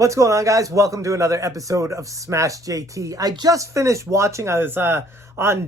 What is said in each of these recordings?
What's going on, guys? Welcome to another episode of Smash JT. I just finished watching, I was on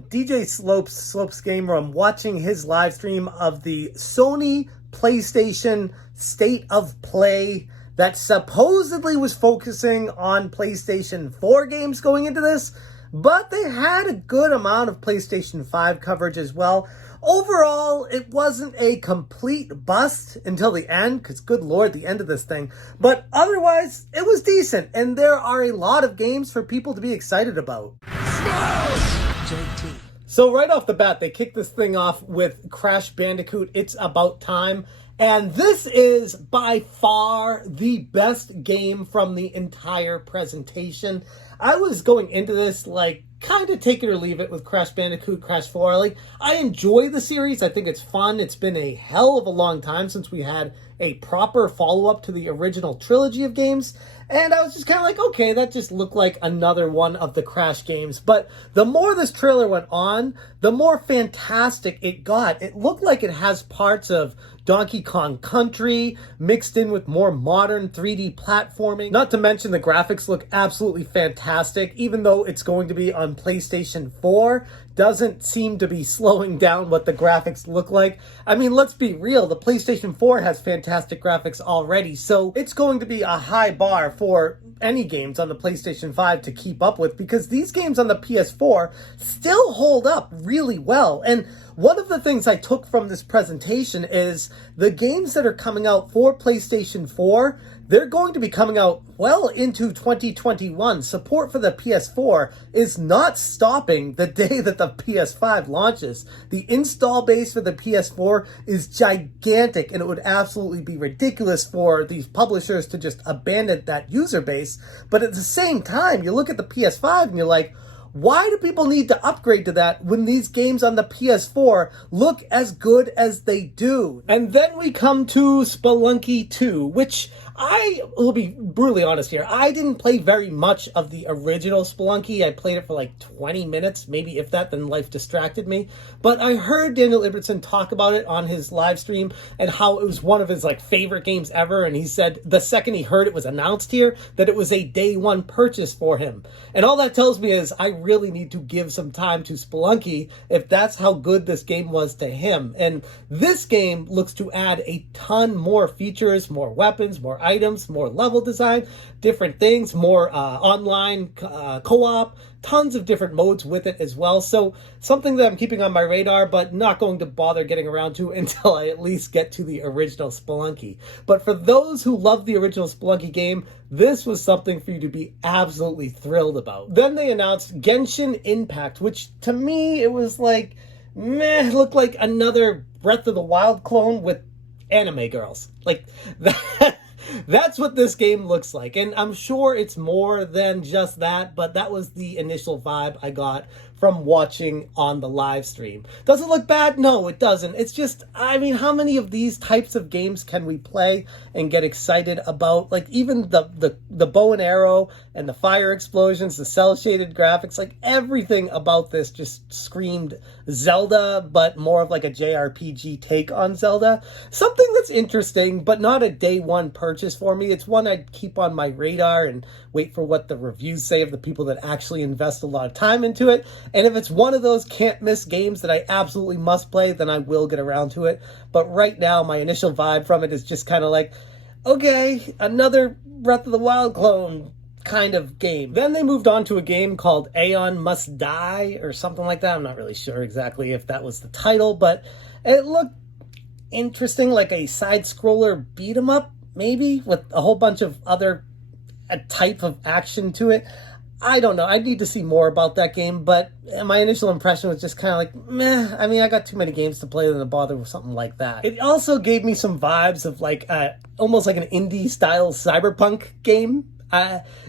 DJ Slope's Game Room watching his live stream of the Sony PlayStation State of Play that supposedly was focusing on PlayStation 4 games going into this, but they had a good amount of PlayStation 5 coverage as well. Overall, it wasn't a complete bust until the end, because good lord, the end of this thing. But otherwise, it was decent, and there are a lot of games for people to be excited about. JT. So right off the bat, they kicked this thing off with Crash Bandicoot, It's About Time. And this is by far the best game from the entire presentation. I was going into this like kind of take it or leave it with Crash Bandicoot, Crash 4. Like, I enjoy the series. I think it's fun. It's been a hell of a long time since we had a proper follow-up to the original trilogy of games. And I was just kind of like, okay, that just looked like another one of the Crash games. But the more this trailer went on, the more fantastic it got. It looked like it has parts of Donkey Kong Country mixed in with more modern 3D platforming. Not to mention the graphics look absolutely fantastic, even though it's going to be on PlayStation 4. Doesn't seem to be slowing down what the graphics look like. I mean, let's be real, the PlayStation 4 has fantastic graphics already, so it's going to be a high bar for any games on the PlayStation 5 to keep up with, because these games on the PS4 still hold up really well. And one of the things I took from this presentation is the games that are coming out for PlayStation 4, they're going to be coming out well into 2021. Support for the PS4 is not stopping the day that the PS5 launches. The install base for the PS4 is gigantic, and it would absolutely be ridiculous for these publishers to just abandon that user base. But at the same time, you look at the PS5 and you're like, why do people need to upgrade to that when these games on the PS4 look as good as they do? And then we come to Spelunky 2, which I will be brutally honest here. I didn't play very much of the original Spelunky. I played it for like 20 minutes, maybe if that, then life distracted me. But I heard Daniel Ibbotson talk about it on his live stream and how it was one of his like favorite games ever. And he said the second he heard it was announced here that it was a day one purchase for him. And all that tells me is I really need to give some time to Spelunky if that's how good this game was to him. And this game looks to add a ton more features, more weapons, more items, more level design, different things, more online co-op, tons of different modes with it as well. So something that I'm keeping on my radar, but not going to bother getting around to until I at least get to the original Spelunky. But for those who love the original Spelunky game, this was something for you to be absolutely thrilled about. Then they announced Genshin Impact, which to me, it was like, meh, looked like another Breath of the Wild clone with anime girls. Like, that's what this game looks like. And I'm sure it's more than just that, but that was the initial vibe I got from watching on the live stream. Does it look bad? No, it doesn't. It's just, I mean, how many of these types of games can we play and get excited about? Like, even the bow and arrow and the fire explosions, the cel-shaded graphics, like everything about this just screamed Zelda, but more of like a JRPG take on Zelda. Something that's interesting, but not a day one purchase for me. It's one I'd keep on my radar and wait for what the reviews say of the people that actually invest a lot of time into it. And if it's one of those can't miss games that I absolutely must play, then I will get around to it. But right now, my initial vibe from it is just kind of like, okay, another Breath of the Wild clone kind of game. Then they moved on to a game called Aeon Must Die or something like that. I'm not really sure exactly if that was the title, but it looked interesting, like a side-scroller beat-em-up, maybe, with a whole bunch of other type of action to it. I don't know. I need to see more about that game, but my initial impression was just kind of like, meh. I mean, I got too many games to play to bother with something like that. It also gave me some vibes of like almost like an indie-style cyberpunk game.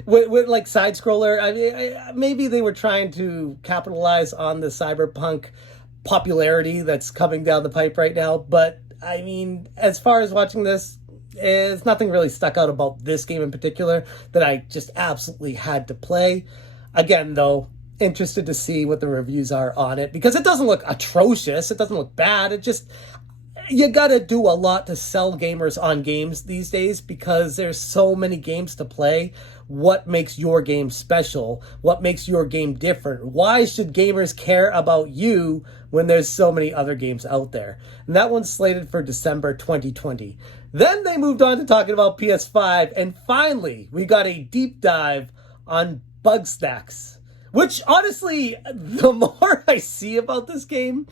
With like side-scroller. I mean, maybe they were trying to capitalize on the cyberpunk popularity that's coming down the pipe right now, but I mean, as far as watching this, there's nothing really stuck out about this game in particular that I just absolutely had to play. Again, though, interested to see what the reviews are on it, because it doesn't look atrocious. It doesn't look bad. It just, you gotta do a lot to sell gamers on games these days because there's so many games to play. What makes your game special? What makes your game different? Why should gamers care about you when there's so many other games out there? And that one's slated for December 2020. Then they moved on to talking about PS5, and finally we got a deep dive on Bugsnax, which honestly, the more I see about this game,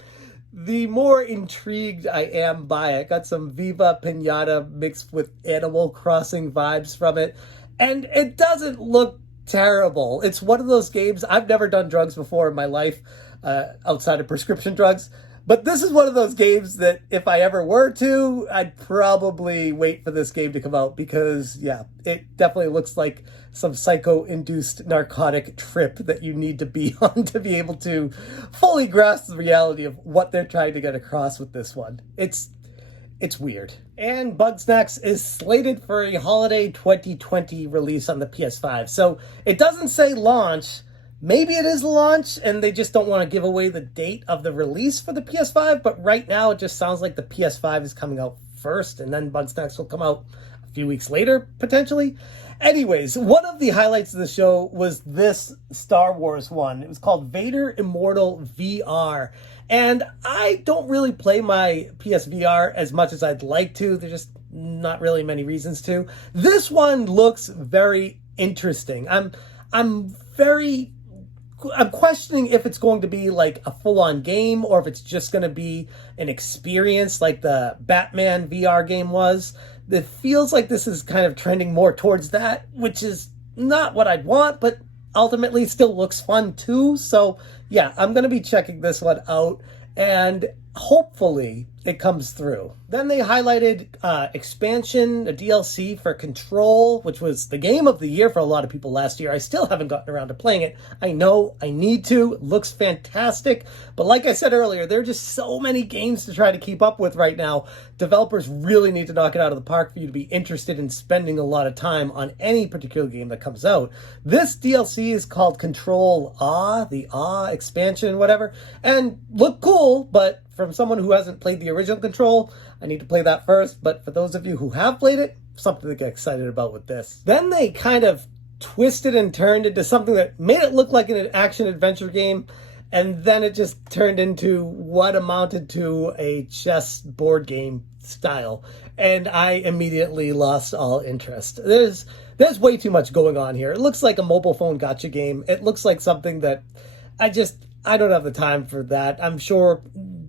the more intrigued I am by it. Got some Viva Pinata mixed with Animal Crossing vibes from it. And it doesn't look terrible. It's one of those games, I've never done drugs before in my life, outside of prescription drugs. But this is one of those games that if I ever were to, I'd probably wait for this game to come out because, yeah, it definitely looks like some psycho-induced narcotic trip that you need to be on to be able to fully grasp the reality of what they're trying to get across with this one. It's weird. And Bugsnax is slated for a holiday 2020 release on the PS5. So it doesn't say launch. Maybe it is launch and they just don't want to give away the date of the release for the PS5. But right now it just sounds like the PS5 is coming out first and then Bugsnax will come out a few weeks later, potentially. Anyways, one of the highlights of the show was this Star Wars one. It was called Vader Immortal VR. And I don't really play my PSVR as much as I'd like to. There's just not really many reasons to. This one looks very interesting. I'm questioning if it's going to be like a full-on game or if it's just going to be an experience like the Batman VR game was. It feels like this is kind of trending more towards that, which is not what I'd want, but ultimately still looks fun too. So yeah, I'm going to be checking this one out and hopefully it comes through. Then they highlighted expansion, a DLC for Control, which was the game of the year for a lot of people last year. I still haven't gotten around to playing it. I know I need to. It looks fantastic. But like I said earlier, there are just so many games to try to keep up with right now. Developers really need to knock it out of the park for you to be interested in spending a lot of time on any particular game that comes out. This DLC is called Control the expansion, whatever, and look cool, but from someone who hasn't played the original Control, I need to play that first. But for those of you who have played it, something to get excited about with this. Then they kind of twisted and turned into something that made it look like an action-adventure game, and then it just turned into what amounted to a chess board game style. And I immediately lost all interest. There's way too much going on here. It looks like a mobile phone gacha game. It looks like something that I don't have the time for that. I'm sure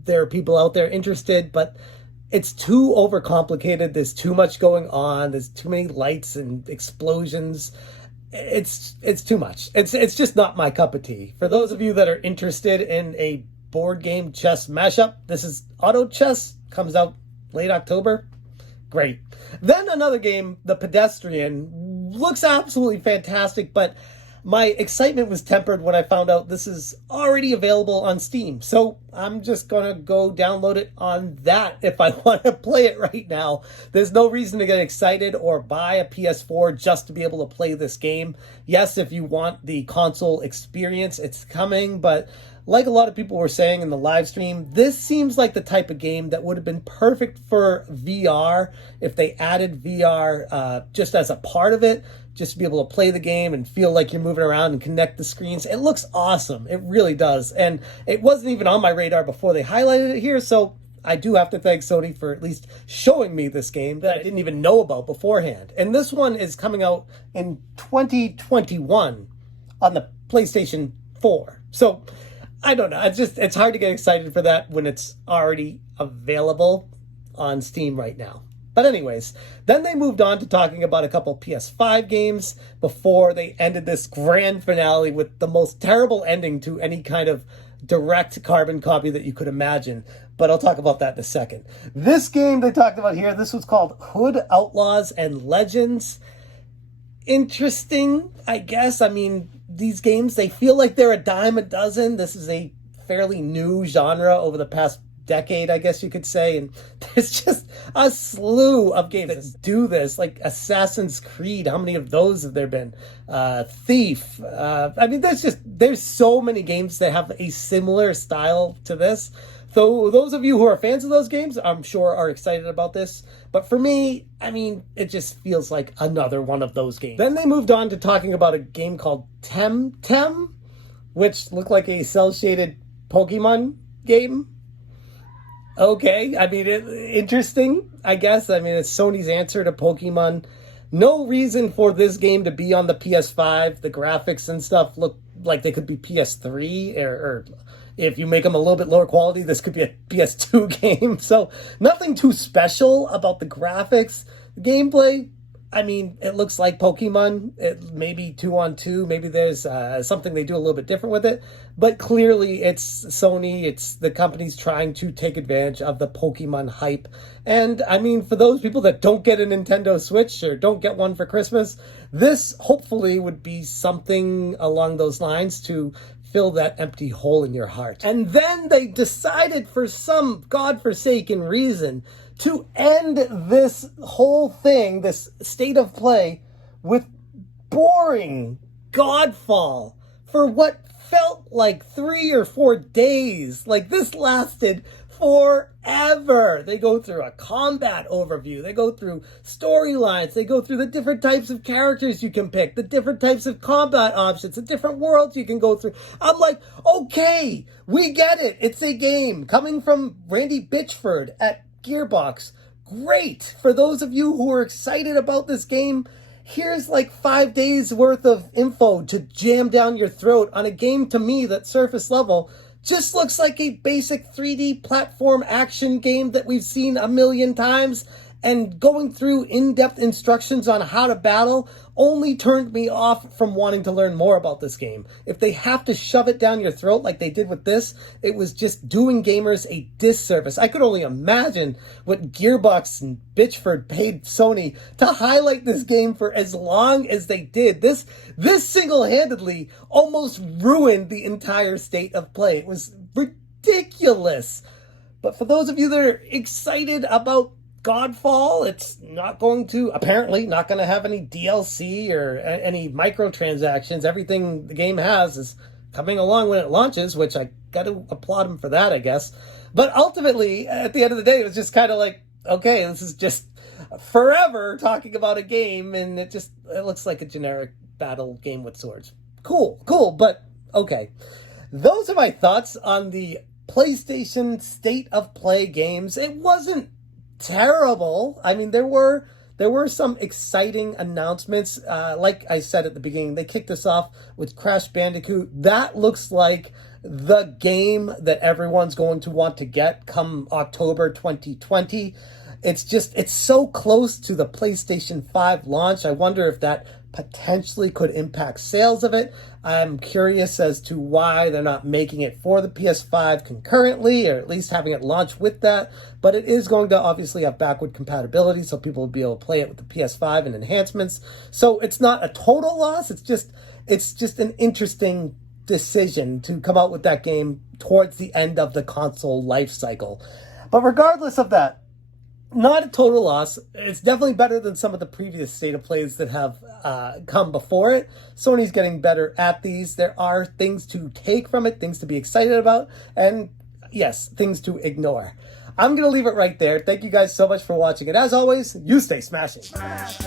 there are people out there interested, but it's too overcomplicated. There's too much going on. There's too many lights and explosions. It's too much. It's just not my cup of tea. For those of you that are interested in a board game chess mashup, this is Auto Chess. Comes out late October. Great. Then another game, the Pedestrian, looks absolutely fantastic, but my excitement was tempered when I found out this is already available on Steam. So I'm just going to go download it on that if I want to play it right now. There's no reason to get excited or buy a PS4 just to be able to play this game. Yes, if you want the console experience, it's coming, but like a lot of people were saying in the live stream, this seems like the type of game that would have been perfect for VR if they added VR just as a part of it, just to be able to play the game and feel like you're moving around and connect the screens. It looks awesome. It really does. And it wasn't even on my radar before they highlighted it here, so I do have to thank Sony for at least showing me this game that I didn't even know about beforehand. And this one is coming out in 2021 on the PlayStation 4. So I don't know. It's hard to get excited for that when it's already available on Steam right now. But anyways, then they moved on to talking about a couple PS5 games before they ended this grand finale with the most terrible ending to any kind of direct carbon copy that you could imagine. But I'll talk about that in a second. This game they talked about here, this was called Hood Outlaws and Legends. Interesting, I guess. I mean, these games, they feel like they're a dime a dozen. This is a fairly new genre over the past decade, I guess you could say, and there's just a slew of games that do this, like Assassin's Creed. How many of those have there been? Thief. I mean, there's so many games that have a similar style to this. So those of you who are fans of those games, I'm sure are excited about this. But for me, I mean, it just feels like another one of those games. Then they moved on to talking about a game called Temtem, which looked like a cel-shaded Pokemon game. Okay, I mean, interesting, I guess. I mean, it's Sony's answer to Pokemon. No reason for this game to be on the PS5. The graphics and stuff look like they could be PS3, or if you make them a little bit lower quality, this could be a PS2 game. So nothing too special about the graphics. The gameplay, I mean, it looks like Pokemon. It maybe 2-on-2. Maybe there's something they do a little bit different with it. But clearly, it's Sony. It's the company's trying to take advantage of the Pokemon hype. And I mean, for those people that don't get a Nintendo Switch or don't get one for Christmas, this hopefully would be something along those lines to fill that empty hole in your heart. And then they decided, for some godforsaken reason, to end this whole thing, this state of play, with boring Godfall for what felt like 3 or 4 days. Like, this lasted forever. They go through a combat overview. They go through storylines. They go through the different types of characters you can pick, the different types of combat options, the different worlds you can go through. I'm like, okay, we get it. It's a game coming from Randy Bitchford at Gearbox. Great. For those of you who are excited about this game, here's like 5 days worth of info to jam down your throat on a game, to me, that surface level just looks like a basic 3D platform action game that we've seen a million times, and going through in-depth instructions on how to battle only turned me off from wanting to learn more about this game. If they have to shove it down your throat like they did with this, it was just doing gamers a disservice. I could only imagine what Gearbox and Bitchford paid Sony to highlight this game for as long as they did. This single-handedly almost ruined the entire state of play. It was ridiculous. But for those of you that are excited about Godfall, it's apparently not going to have any DLC or any microtransactions. Everything the game has is coming along when it launches, which I got to applaud them for that, I guess. But ultimately, at the end of the day, it was just kind of like, okay, this is just forever talking about a game, and it looks like a generic battle game with swords. Cool, but okay. Those are my thoughts on the PlayStation State of Play games. It wasn't terrible. I mean, there were some exciting announcements. Like I said at the beginning, they kicked us off with Crash Bandicoot. That looks like the game that everyone's going to want to get come October 2020. It's so close to the PlayStation 5 launch. I wonder if that potentially could impact sales of it. I'm curious as to why they're not making it for the PS5 concurrently, or at least having it launch with that. But it is going to obviously have backward compatibility, so people will be able to play it with the PS5 and enhancements. So it's not a total loss. It's just an interesting decision to come out with that game towards the end of the console life cycle. But regardless of that, not a total loss. It's definitely better than some of the previous state of plays that have come before it. Sony's getting better at these. There are things to take from it, things to be excited about, and yes, things to ignore. I'm going to leave it right there. Thank you guys so much for watching. And as always, you stay smashing. Smash,